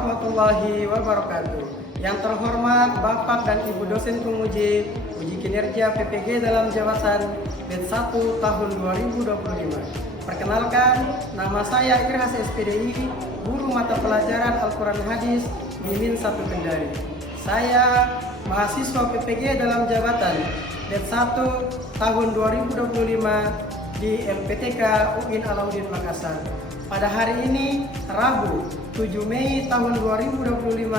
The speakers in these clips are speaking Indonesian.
warahmatullahi wabarakatuh. Yang terhormat Bapak dan Ibu dosen penguji uji kinerja PPG dalam jabatan batch 1 tahun 2025. Perkenalkan, nama saya Irhas SPDI, guru mata pelajaran Al-Quran Hadis di Min 1 Kendari. Saya mahasiswa PPG dalam jabatan batch 1 tahun 2025 di LPTK UIN Alauddin Makassar. Pada hari ini, Rabu 7 Mei tahun 2025,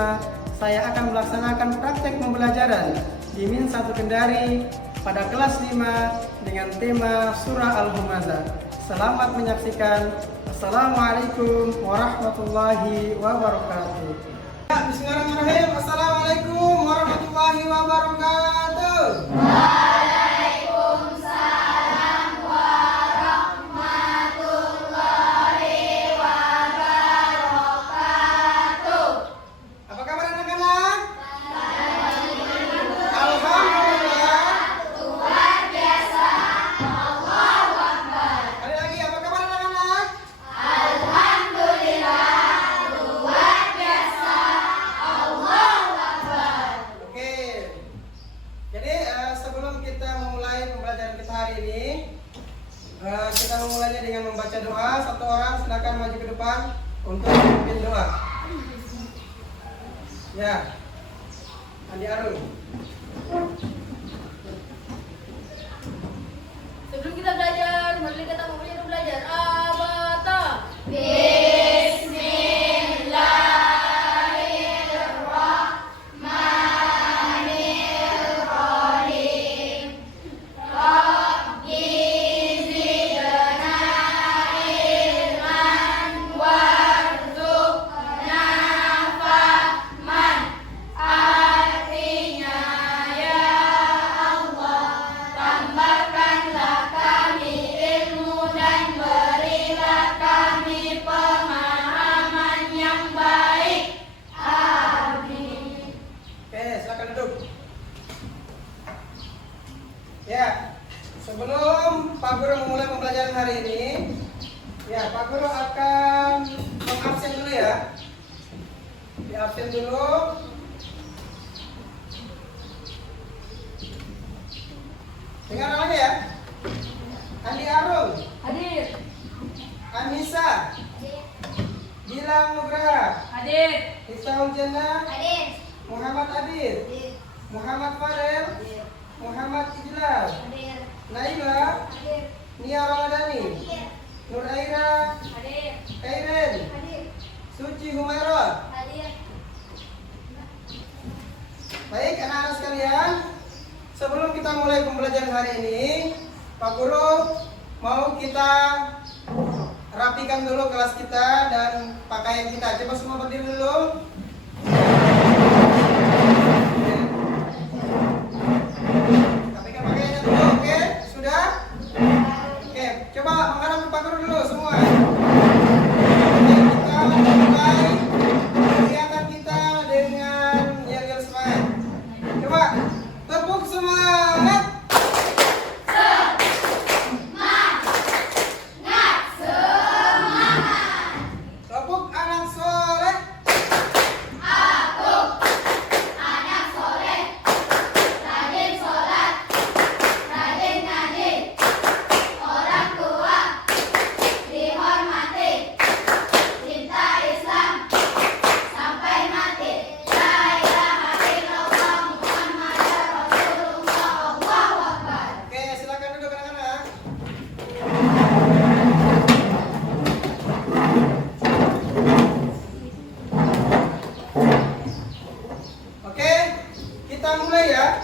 saya akan melaksanakan praktek pembelajaran di Min 1 Kendari pada kelas 5 dengan tema Surah Al-Humazah. Selamat menyaksikan. Assalamualaikum warahmatullahi wabarakatuh. Bismillahirrahmanirrahim. Assalamualaikum warahmatullahi wabarakatuh. Kita memulainya dengan membaca doa. Satu orang silakan maju ke depan untuk memimpin doa. Ya, Andi Arul. Sebelum kita belajar, mari kita belajar. Abata. Ya, sebelum Pak Guru memulai pembelajaran hari ini, ya Pak Guru akan mengabsen dulu ya. Diabsen dulu. Dengar namanya ya. Andi Arul. Hadir. Anissa. Hadir. Gilang Nugraha. Hadir. Hifsaul Jannah. Hadir. Muhammad Adil. Hadir. Muhammad Farel. Hadir. Muhammad Ijlal. Hadir. Naila. Hadir. Nia Ramadhani. Hadir. Nur Aira. Hadir. Kairen. Hadir. Suci Humairah. Hadir. Baik anak-anak sekalian, sebelum kita mulai pembelajaran hari ini, Pak Guru mau kita rapikan dulu kelas kita dan pakaian kita. Coba semua berdiri dulu. Rapikan pakaiannya dulu, oke? Sudah? Oke, coba menghadap ke Pak Guru dulu semua. Oke, kita mulai kegiatan kita dengan yel-yel semangat. Coba tepuk semangat. Tepuk anak soleh. Rajin sholat, rajin ngaji, orang tua dihormati, cinta Islam sampai mati. La ilaha illallah Muhammadar Rasulullah, Allahu Akbar. Oke, silakan duduk anak-anak. Oke, kita mulai ya.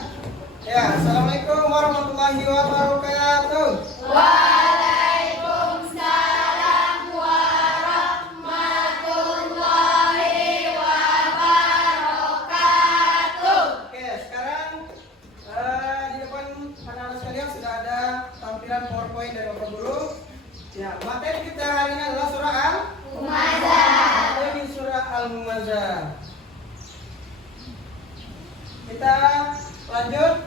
Ya, assalamualaikum warahmatullahi wabarakatuh. Waalaikumsalam warahmatullahi wabarakatuh. Oke, sekarang di depan anak-anak sekalian sudah ada tampilan PowerPoint dari Bapak Guru. Ya, materi kita hari ini adalah surah Humazah. Ini surah Al-Humazah. Kita lanjut.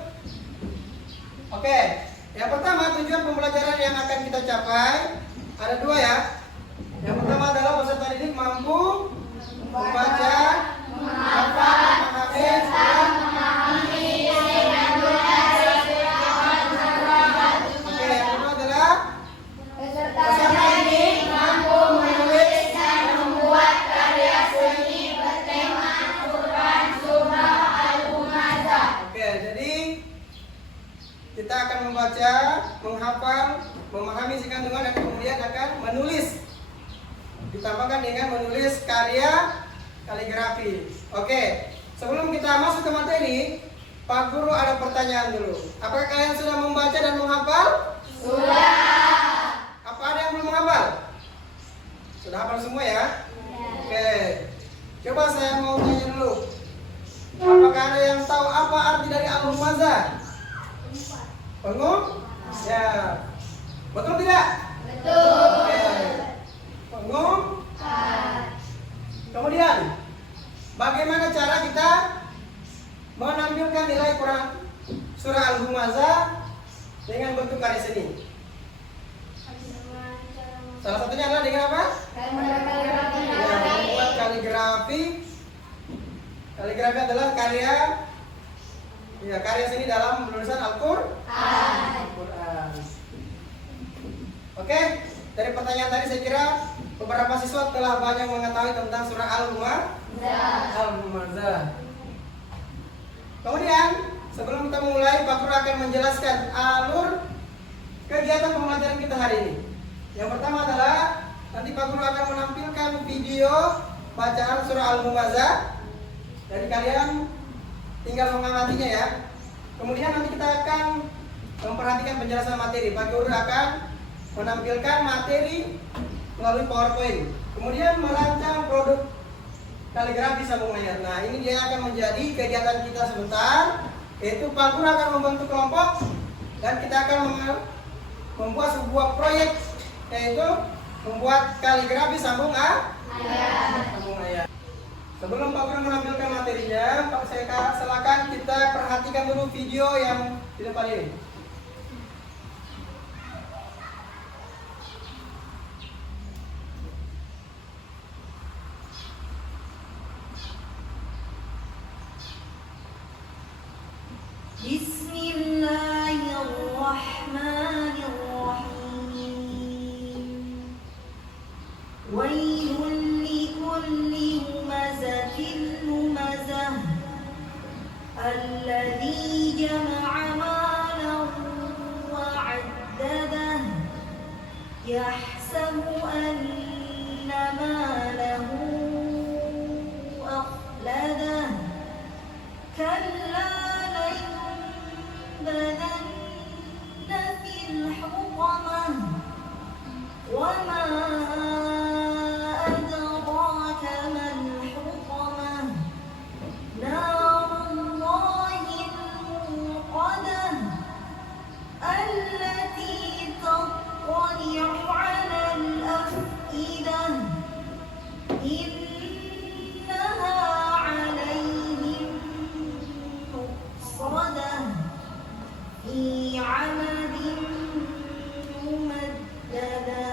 Oke, yang pertama tujuan pembelajaran yang akan kita capai ada dua ya. Yang pertama adalah peserta didik mampu membaca, menghafal, menghafid, dan oke, yang kedua adalah peserta ini mampu menulis dan membuat karya seni bertema Quran Surah Al-Humazah. Oke, jadi kita akan membaca, menghafal, memahami isi kandungan dan kemudian akan menulis. Ditambahkan dengan menulis karya kaligrafi. Oke, sebelum kita masuk ke materi, Pak Guru ada pertanyaan dulu. Apakah kalian sudah membaca dan menghafal? Sudah. Apa ada yang belum menghafal? Sudah hafal semua ya? Oke. Coba saya mau tanya dulu. Apakah ada yang tahu apa arti dari Al-Humazah? Pengum? Ya. Betul tidak? Betul. Oke. Pengum? Kemudian, bagaimana cara kita menampilkan nilai Quran Surah Al-Humazah dengan bentuk karya seni? Salah satunya adalah dengan apa? Ya, membuat kaligrafi. Kaligrafi adalah karya seni dalam penulisan Al-Quran. Oke, dari pertanyaan tadi saya kira beberapa siswa telah banyak mengetahui tentang surah Al-Humazah. Kemudian, sebelum kita mulai, Pak Guru akan menjelaskan alur kegiatan pembelajaran kita hari ini. Yang pertama adalah nanti Pak Guru akan menampilkan video bacaan surah Al-Humazah. Jadi kalian tinggal mengamatinya ya. Kemudian nanti kita akan memperhatikan penjelasan materi. Pak Guru akan menampilkan materi melalui PowerPoint. Kemudian merancang produk kaligrafi sambung ayat. Nah, ini dia akan menjadi kegiatan kita sebentar. Yaitu Pak Guru akan membentuk kelompok dan kita akan membuat sebuah proyek, yaitu membuat kaligrafi sambung ayat. Sebelum Pak Guru menampilkan materinya, Pak saya silakan kita perhatikan dulu video yang di depan ini. Bismillahirrahmanirrahim. Wailul likulli humazatin lumazah alladzi jama'a malan wa 'addadah yahsabu anna malahu akhladah kalla لينبذن في الحطمة وما أدراك ما الحطمة نار الله الموقدة التي تطلع على الأفئدة إنها عليهم مؤصدة في عمد ممددة.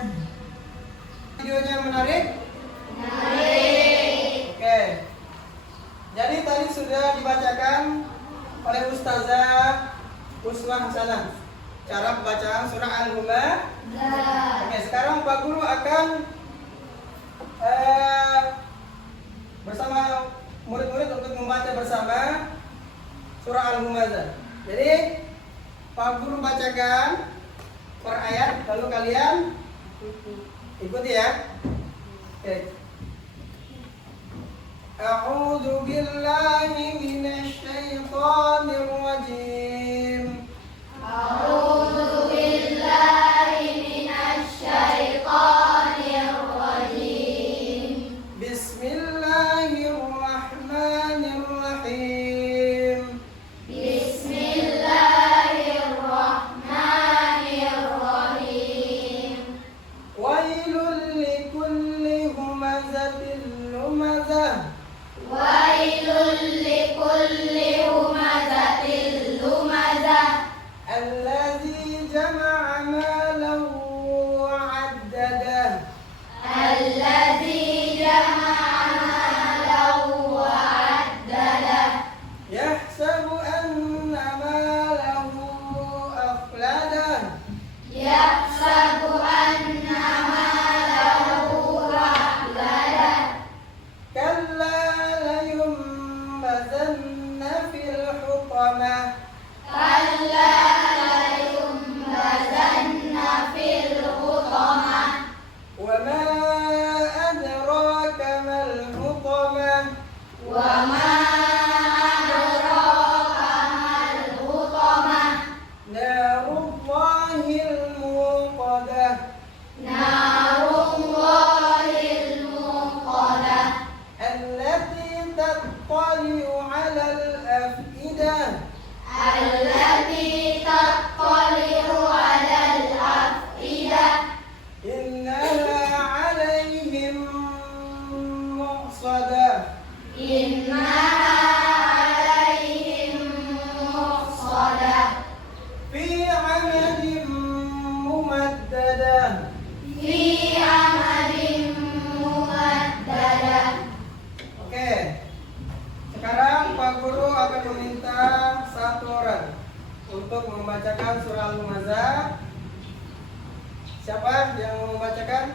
Videonya menarik? Oke. Jadi tadi sudah dibacakan oleh Ustazah Usman Hasanah cara pembacaan surah Al-Humazah. Oke, sekarang Pak Guru akan bersama murid-murid untuk membaca bersama surah Al-Humazah. Jadi Pak Guru bacakan per ayat, lalu kalian ikuti ya. Oke. A'udzu billahi minasy syaithanir rajim. A'udzu billahi minasy syaithanir rajim. Bismillahirrahmanirrahim. Bismillahirrahmanirrahim. Wailul likulli humazatil lumazah. Wailul likulli humazatil lumazah. Alladzi jama'a malan wa 'addadah. Alladzi jama'a hutamah. Kalla layumbazanna fil hutamah. Wa ma adraka mal hutamah. Wa ma adraka mal hutamah. Narullahil muqadah. Narullahil muqadah. Allati tattali'u 'alal afidah. Allati tattali'u 'alal afidah. Innaha 'alaihim muqsadah. Innaha 'alaihim muqsadah. Fi 'amadin mumaddadah. Fi amadin mumaddadah. Oke. Sekarang Pak Guru akan meminta satu orang untuk membacakan surah Al-Humazah. Siapa yang mau membacakan?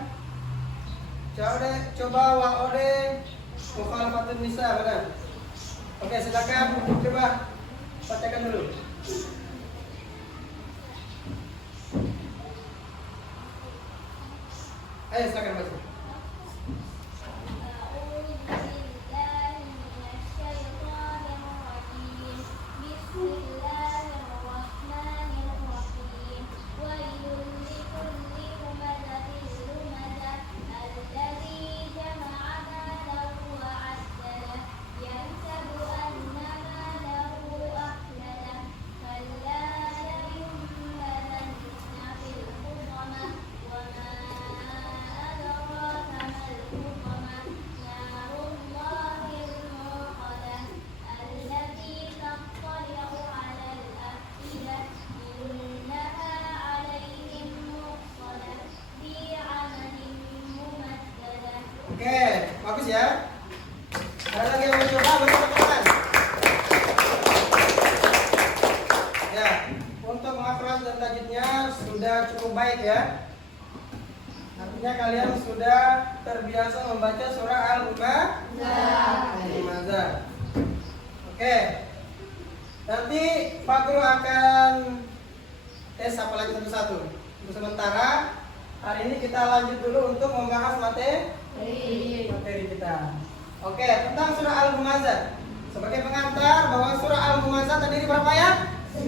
Coba Wa'ode Mukhalafatun Nisa, mana? Oke, silakan coba bacakan dulu. Ayo silakan baca. Oke, bagus ya. Ada lagi yang mau coba? Beri tepuk tangan. Ya, untuk makhraj dan tajwidnya sudah cukup baik ya. Artinya kalian sudah terbiasa membaca surah Al-Humazah. Oke. Nanti Pak Guru akan tes apa lagi satu-satu. Untuk sementara hari ini kita lanjut dulu untuk membahas materi kita. Oke, tentang surah Al-Humazah. Sebagai pengantar bahwa surah Al-Humazah terdiri berapa ayat? 9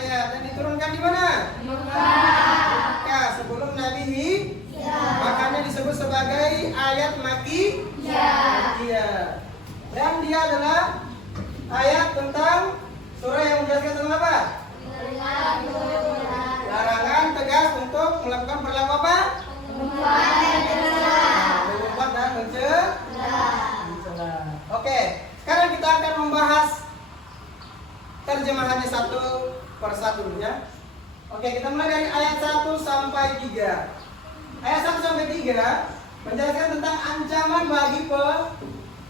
ayat. Dan diturunkan di mana? Mekah, sebelum Nabi hijrah. Makanya disebut sebagai ayat Makkiyah. Dan dia adalah ayat tentang surah yang menjelaskan tentang apa? Larangan tegas untuk melakukan perilaku apa? Mengumpat dan mencela. Oke, sekarang kita akan membahas terjemahannya satu persatu ya. Oke, kita mulai dari ayat 1 sampai 3. Ayat 1 sampai 3 menjelaskan tentang ancaman bagi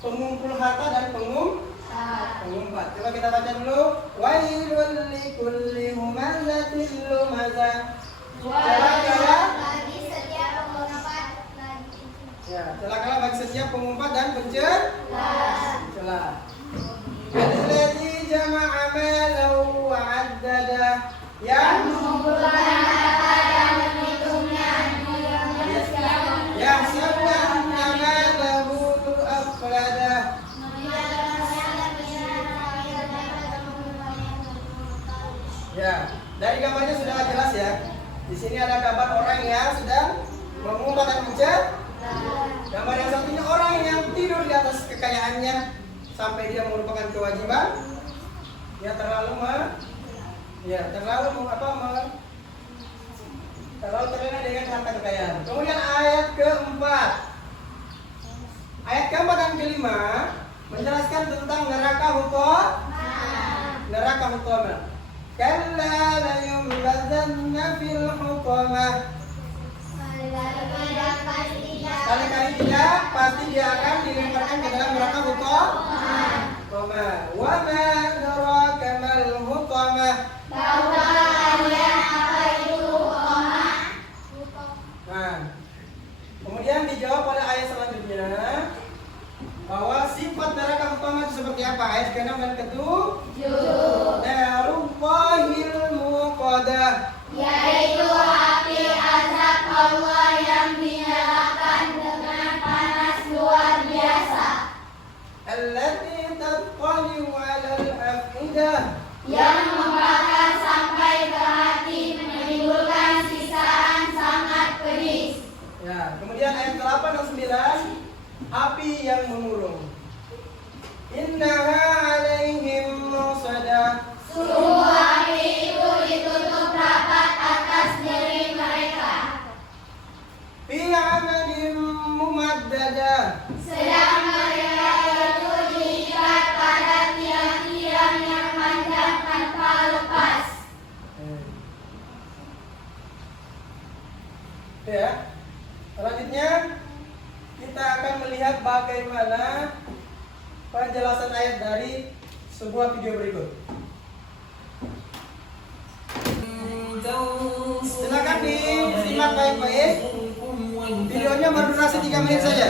pengumpul harta dan pengumpat. Coba kita baca dulu. Wailul likulli humazatil lumazah. Celakalah bagi setiap pengumpat dan pencela. Alladzi jama'a malahu wa 'addadah. Yang mengumpulkan harta dan menghitungnya. Yang sedang malahu afladah. Ya, dari gambarnya sudah jelas ya. Di sini ada gambar orang yang sedang mengumpat dan mencela. Gambar yang satunya orang yang tidur di atas kekayaannya sampai dia merupakan kewajiban. Dia terlalu terlena dengan harta kekayaan. Kemudian ayat keempat. Ayat keempat dan kelima menjelaskan tentang neraka hutamah. Kalla layumbazanna fil hutamah. Kali-kali tidak, pasti dia akan dilemparkan ke dalam neraka hutamah. Wa ma adraka mal hutamah. Nah, kemudian dijawab pada ayat selanjutnya bahwa sifat neraka hutamah itu seperti seperti apa? Ayat ke-6 dan ke-7. Narullahil muqadah, Yaitu api azab Allah yang dinyalakan dengan panas luar biasa, allati tattali'u 'alal afidah, yang membakar sampai ke hati, menimbulkan sisaan sangat pedis. Ya, kemudian ayat ke-8 dan 9, api yang mengurung. Innaha 'alaihim musadah, Sungguh api itu ditutup rapat atas diri mereka, fi 'amadin mumaddadah, sedang mereka itu diikat pada tiang-tiang yang panjang tanpa lepas. Ya. Selanjutnya kita akan melihat bagaimana penjelasan ayat dari sebuah video berikut. Silakan disimak baik-baik. Videonya berdurasi 3 menit saja.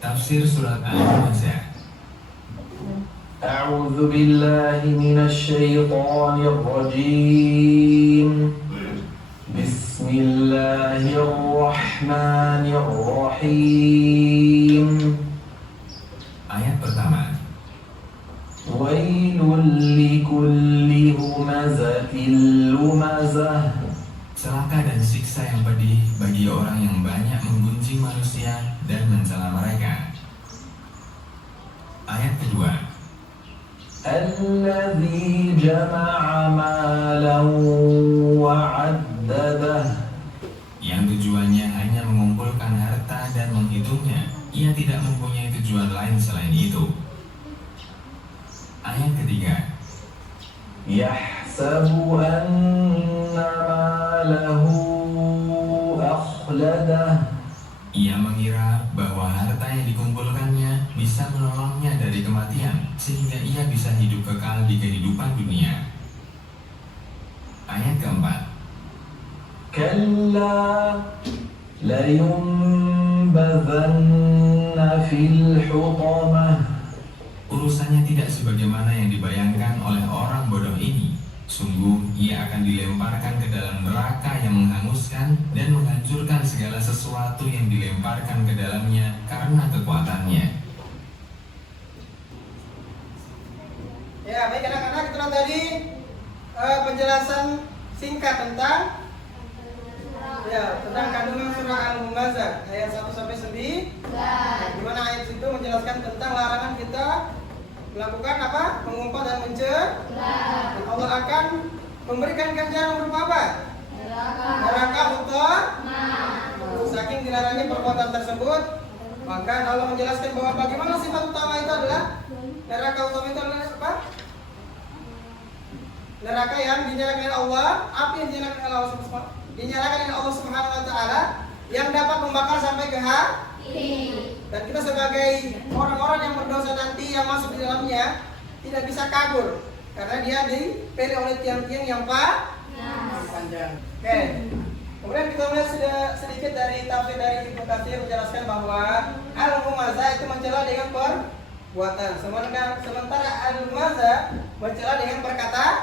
Tafsir surat Al-Hamzah. أعوذ بالله من الشيطان الرجيم بسم الله الرحمن الرحيم Ayat pertama. ويل لكل همزة لمزة Celaka dan siksa yang pedih bagi orang yang banyak menggunjing manusia dan mencela mereka. Ayat kedua. الذي جمع مالا وعدده Yang tujuannya hanya mengumpulkan harta dan menghitungnya. Ia tidak mempunyai tujuan lain selain itu. Ayat ketiga. يحسب أن ماله أخلده Ia mengira bahwa harta yang dikumpulkannya bisa menolongnya dari kematian, sehingga ia bisa hidup kekal di kehidupan dunia. Ayat keempat. كلا لينبذن في الحطمة Urusannya tidak sebagaimana yang dibayangkan oleh orang bodoh ini. Sungguh, ia akan dilemparkan ke dalam neraka yang menghanguskan dan menghancurkan segala sesuatu yang dilemparkan ke dalamnya karena kekuatannya. Ya, baik anak-anak, itulah tadi penjelasan singkat tentang kandungan surah Al-Humazah ayat 1 sampai 9. Di mana ayat itu menjelaskan tentang larangan kita melakukan apa? Mengumpat dan mencela. Dan Allah akan memberikan ganjaran berupa apa? Neraka untuk saking dilarangnya perbuatan tersebut, maka Allah menjelaskan bahwa bagaimana sifat utama itu adalah neraka utama itu adalah apa? Neraka yang dinyalakan oleh Allah, api yang dinyalakan oleh Allah Subhanahu wa taala yang dapat membakar sampai ke hati. Dan kita sebagai orang-orang yang berdosa nanti yang masuk di dalamnya tidak bisa kabur karena dia dipilih oleh tiang-tiang yang panjang. Oke. Kemudian kita melihat sudah sedikit dari tafsir dari Ibnu Katsir menjelaskan bahwa al-humazah itu mencela dengan perbuatan, sementara al-humazah mencela dengan perkataan.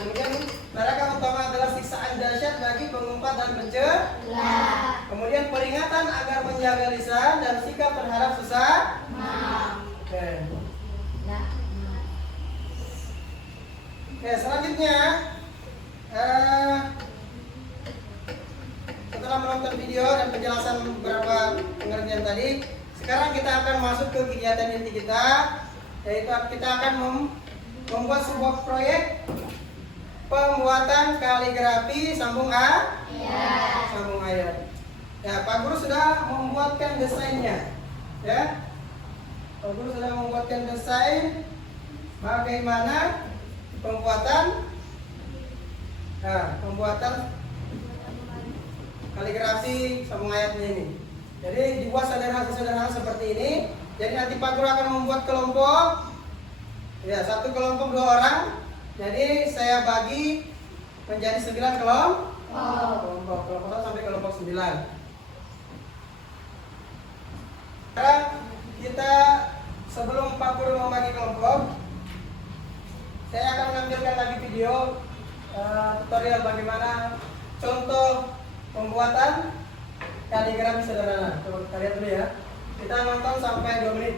Kemudian neraka utama adalah siksaan dahsyat bagi pengumpat dan pencela. Kemudian peringatan agar menjaga lisan dan sikap terhadap sesama. Oke, selanjutnya setelah menonton video dan penjelasan beberapa pengertian tadi, sekarang kita akan masuk ke kegiatan inti kita, yaitu kita akan membuat sebuah proyek pembuatan kaligrafi sambung ayat. Ya, Pak Guru sudah membuatkan desainnya. Ya, Pak Guru sudah membuatkan desain bagaimana pembuatan kaligrafi sambung ayatnya ini. Jadi dibuat sederhana seperti ini. Jadi nanti Pak Guru akan membuat kelompok. Ya, satu kelompok 2 orang. Jadi saya bagi menjadi 9 kelompok 1 sampai kelompok 9. Sekarang kita sebelum Guru membagi kelompok, saya akan menampilkan lagi video tutorial bagaimana contoh pembuatan kaligrafi sederhana. Coba kita lihat dulu ya. Kita nonton sampai 2 menit.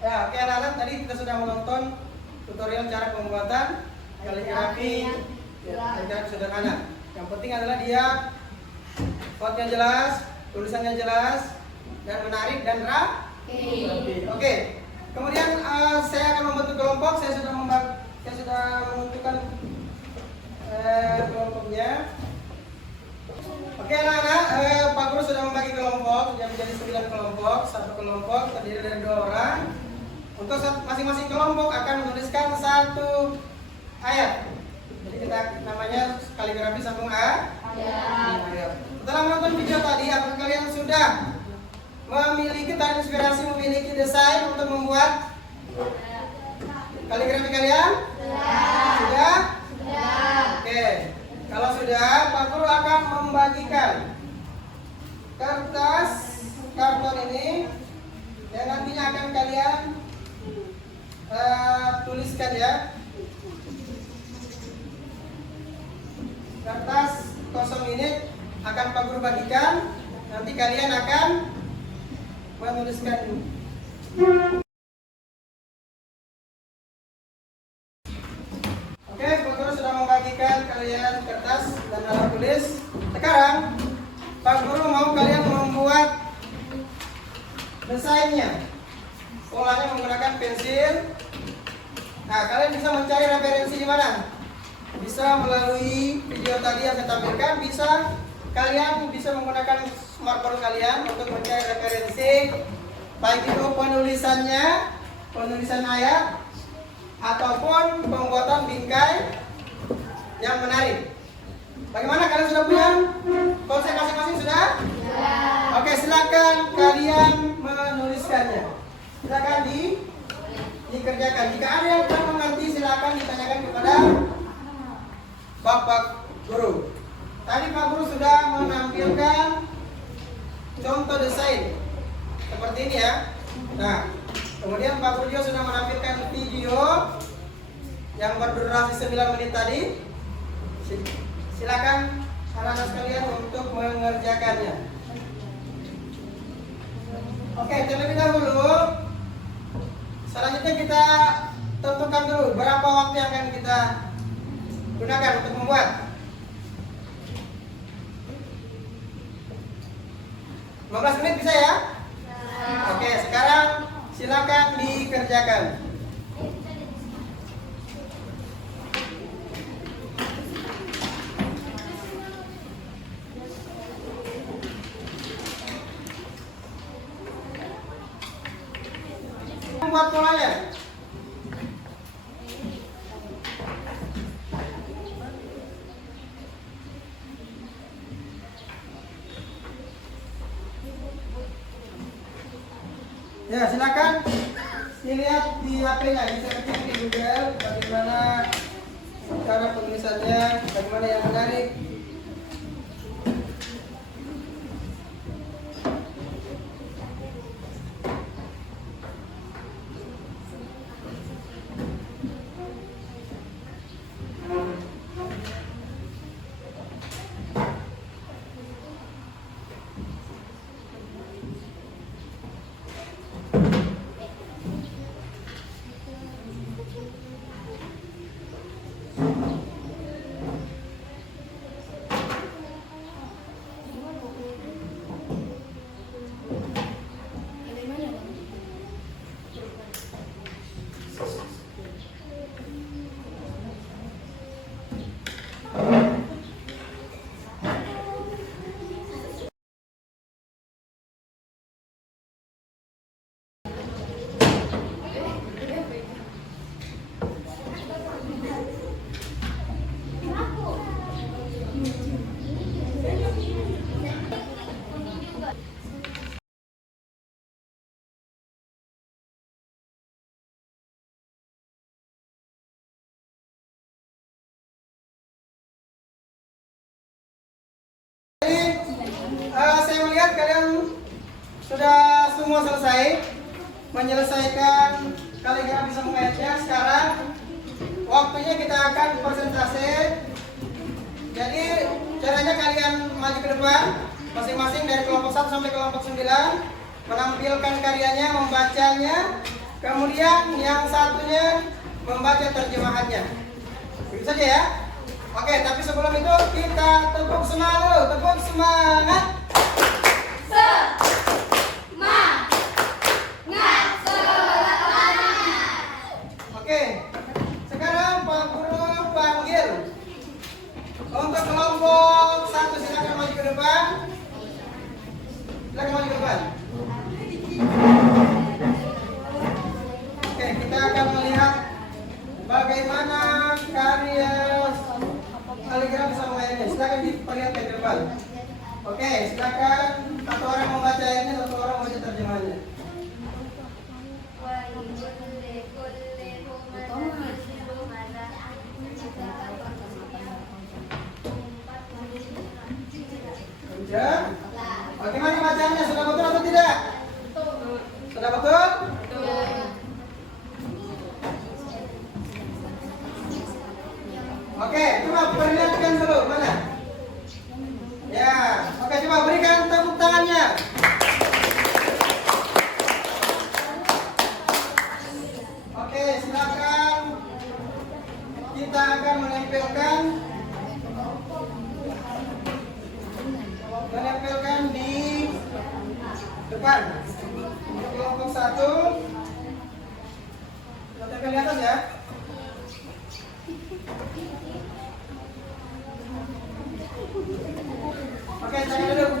Ya, oke anak-anak, tadi kita sudah menonton tutorial cara pembuatan kaligrafi sederhana. Yang penting adalah dia fontnya jelas, tulisannya jelas, dan menarik dan rapi. Oke. Kemudian saya akan membentuk kelompok. Saya sudah menentukan kelompoknya. Oke anak-anak, Pak Guru sudah membagi kelompok menjadi 9 kelompok. Satu kelompok terdiri dari 2 orang. Untuk masing-masing kelompok akan menuliskan 1 ayat. Jadi kita namanya kaligrafi sambung ayat. Setelah menonton video tadi, apakah kalian sudah memiliki terinspirasi, memiliki desain untuk membuat kaligrafi kalian? Sudah? Oke. Kalau sudah, Pak Guru akan membagikan kertas karton ini yang nantinya akan kalian tuliskan ya. Kertas kosong ini akan Pak Guru bagikan. Nanti kalian akan menuliskan. Oke, Pak Guru sudah membagikan kalian kertas dan alat tulis. Sekarang Pak Guru mau kalian membuat desainnya. Polanya menggunakan pensil. Nah, kalian bisa mencari referensi di mana? Bisa melalui video tadi yang saya tampilkan, bisa kalian bisa menggunakan smartphone kalian untuk mencari referensi, baik itu penulisan ayat ataupun pembuatan bingkai yang menarik. Bagaimana, kalian sudah punya konsep masing-masing sudah? Oke, silakan kalian menuliskannya. Silakan dikerjakan. Jika ada yang kurang mengerti, silakan ditanyakan kepada Bapak Guru. Tadi Pak Guru sudah menampilkan contoh desain seperti ini ya. Nah, kemudian Pak Guru juga sudah menampilkan video yang berdurasi 9 menit tadi. Silakan anak-anak sekalian untuk mengerjakannya. Oke, terlebih dahulu selanjutnya kita tentukan dulu berapa waktu yang akan kita gunakan untuk membuat. Ya. 15 menit bisa ya? Oke, sekarang silakan dikerjakan. Buat polanya. Ya, silakan dilihat di HP-nya, bisa ketik di Google bagaimana cara penulisannya, bagaimana yang menarik. kalian sudah semua selesai menyelesaikan kaligrafi sama ayatnya. Sekarang waktunya kita akan presentasi. Jadi caranya kalian maju ke depan masing-masing dari kelompok 1 sampai kelompok 9, menampilkan karyanya, membacanya, kemudian yang satunya membaca terjemahannya. Begitu saja ya. Oke, tapi sebelum itu kita tepuk semangat dulu, tepuk semangat. Oke, sekarang Pak Guru panggil. Untuk kelompok 1 silakan maju ke depan. Silakan maju ke depan. Oke, kita akan melihat bagaimana karya kaligrafi sama ayatnya. Silakan diperlihatkan ke depan. Oke, silakan satu orang membaca ayatnya, satu orang membaca terjemahannya. Ya. Bagaimana bacanya? Sudah betul atau tidak? Sudah betul? Oke, coba perlihatkan dulu mana? Ya, oke, coba berikan tepuk tangannya. Oke, silakan. Kita akan menempelkan di depan. Untuk kelompok 1 kita tempel di atas ya. Oke, saya duduk.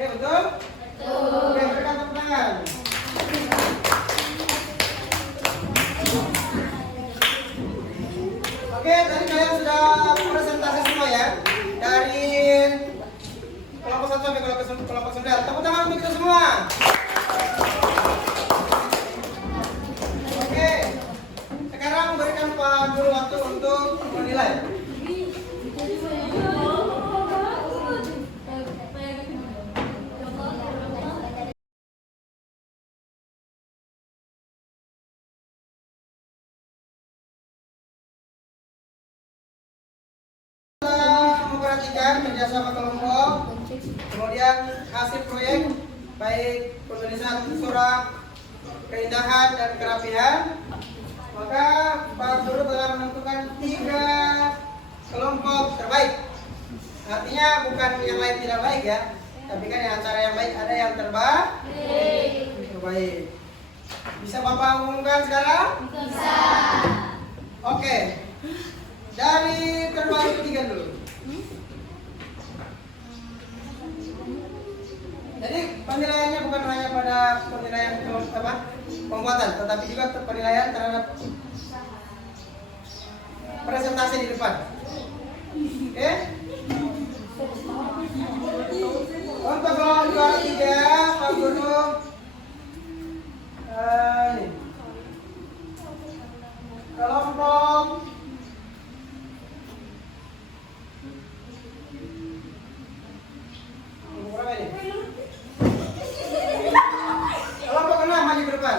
Oke, betul? Oke, berikan tepuk tangan. Oke, tadi kalian sudah presentasi semua ya. Dari kelompok 1 sampai kelompok 9. Tepuk tangan untuk kita semua. Oke, sekarang berikan Pak Guru waktu untuk menilai. Memperhatikan kerjasama kelompok, kemudian hasil proyek, baik penulisan surah, keindahan dan kerapihan, maka Pak Guru telah menentukan 3 kelompok terbaik. Artinya bukan yang lain tidak baik ya, tapi kan yang antara yang baik ada yang terbaik. Bisa Bapak umumkan sekarang? Bisa. Oke. Dari terbaik ketiga dulu. Jadi penilaiannya bukan hanya pada penilaian pembuatan, tetapi juga penilaian terhadap presentasi di depan. Oke? Untuk kelompok 3, Pak Guru ini. Kelompok berapa ini? Kelompok 6 maju ke depan.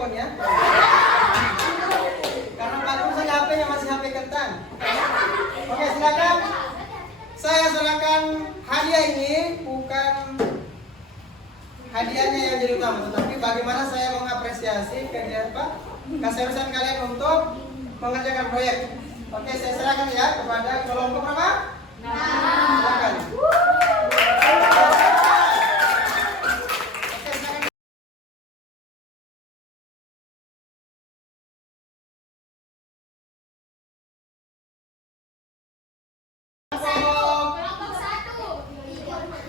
iPhone ya. Karena bagus saja HP-nya masih HP kentang. Oke, silakan. Saya serahkan hadiah ini, bukan hadiahnya yang jadi utama, tetapi bagaimana saya mengapresiasi keseriusan kalian untuk mengerjakan proyek. Oke, saya serahkan ya kepada kelompok berapa? Silakan.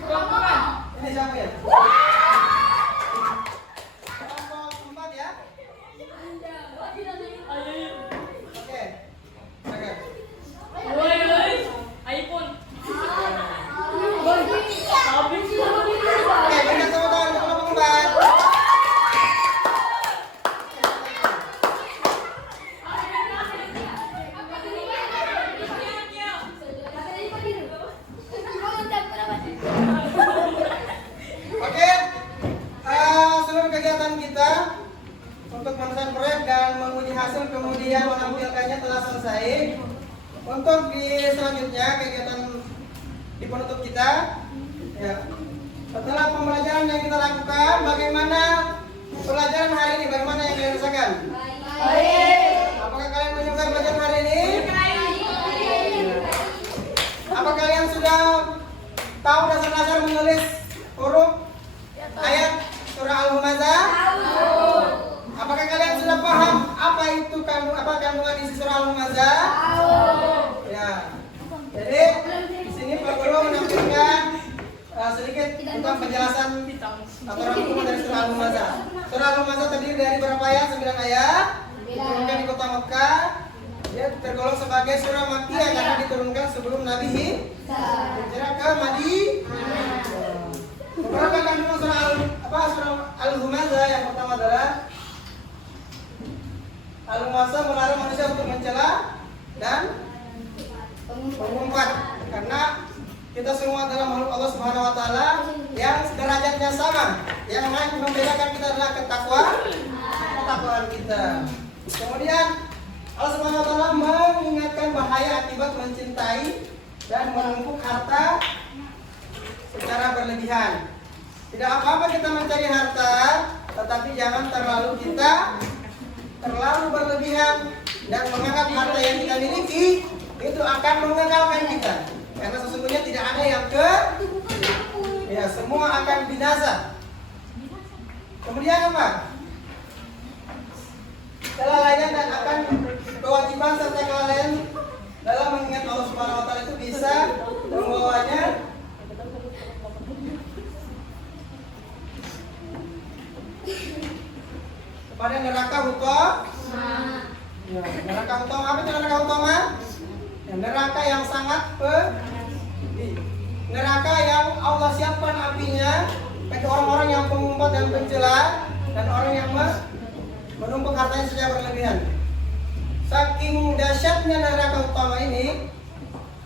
Kelompok 1. Ini siapa ya? Kelompok 4 ya? Oke. Silakan. Oke, kita tepuk tangan untuk kelompok 4. Oke, seluruh kegiatan kita untuk menyelesaikan proyek dan menguji hasil kemudian menampilkannya telah selesai. Untuk di selanjutnya kegiatan di penutup kita, ya. Setelah pembelajaran yang kita lakukan, bagaimana pelajaran hari ini? Bagaimana yang kalian rasakan? Apakah kalian menyukai pelajaran hari ini? Apa kalian sudah tahu dasar-dasar menulis huruf ayat surah Al-Humazah? Apakah kalian sudah paham apa itu kandungan isi surah Al-Humazah? Ya. Jadi di sini Pak Guru menampilkan sedikit tentang penjelasan atau rangkuman dari surah Al-Humazah. Surah Al-Humazah terdiri dari berapa ayat? 9 ayat. Diturunkan di kota Mekah. Dia tergolong sebagai surah Makkiyah karena diturunkan sebelum Nabi hijrah ke Madinah. Beberapa kandungan surah Al-Humazah yang pertama adalah Al-Humazah melarang manusia untuk mencela dan mengumpat, karena kita semua adalah makhluk Allah Subhanahu wa taala yang derajatnya sama. Yang membedakan kita adalah ketakwaan kita. Kemudian Allah Subhanahu wa taala mengingatkan bahaya akibat mencintai dan menumpuk harta secara berlebihan. Tidak apa-apa kita mencari harta, tetapi jangan terlalu berlebihan dan menganggap harta yang kita miliki itu akan mengekalkan kita. Karena sesungguhnya tidak ada yang semua akan binasa. Kemudian apa? Kelalaian dan akan kewajiban serta kelalaian dalam mengingat Allah Subhanahu wa taala itu bisa membawanya kepada neraka utama. Ya, neraka utama apa itu neraka utama? Ya, neraka yang sangat pedih. Neraka yang Allah siapkan apinya bagi orang-orang yang pengumpat dan pencela dan orang yang menumpuk hartanya secara berlebihan. Saking dahsyatnya neraka utama ini,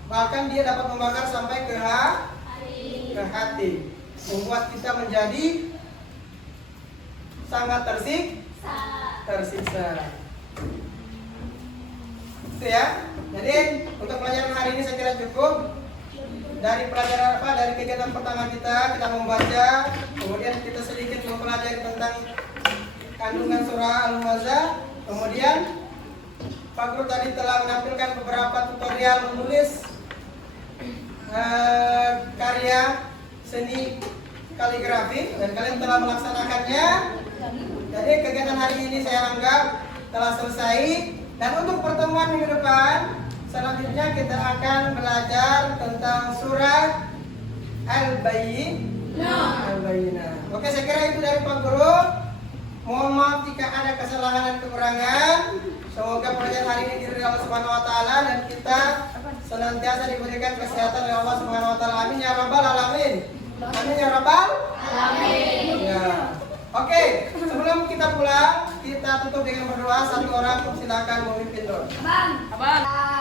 bahkan dia dapat membakar sampai ke hati, membuat kita menjadi sangat tersiksa. Itu ya. Jadi untuk pelajaran hari ini saya kira cukup. Dari pelajaran dari kegiatan pertama kita membaca, kemudian kita sedikit mempelajari tentang kandungan surah Al-Humazah. Kemudian Pak Guru tadi telah menampilkan beberapa tutorial menulis karya seni kaligrafi dan kalian telah melaksanakannya. Jadi kegiatan hari ini saya anggap telah selesai. Dan untuk pertemuan minggu depan, selanjutnya kita akan belajar tentang surah Al-Bayyinah. Oke, saya kira itu dari Pak Guru. Mohon maaf jika ada kesalahan dan kekurangan. Semoga pelajaran hari ini diridhoi Allah Subhanahu wa taala dan kita senantiasa diberikan kesehatan oleh Allah Subhanahu wa taala. Amin ya rabbal alamin. Amin ya rabbal alamin. Ya. Oke, sebelum kita pulang, kita tutup dengan berdoa. Satu orang silakan memimpin doa. Abang.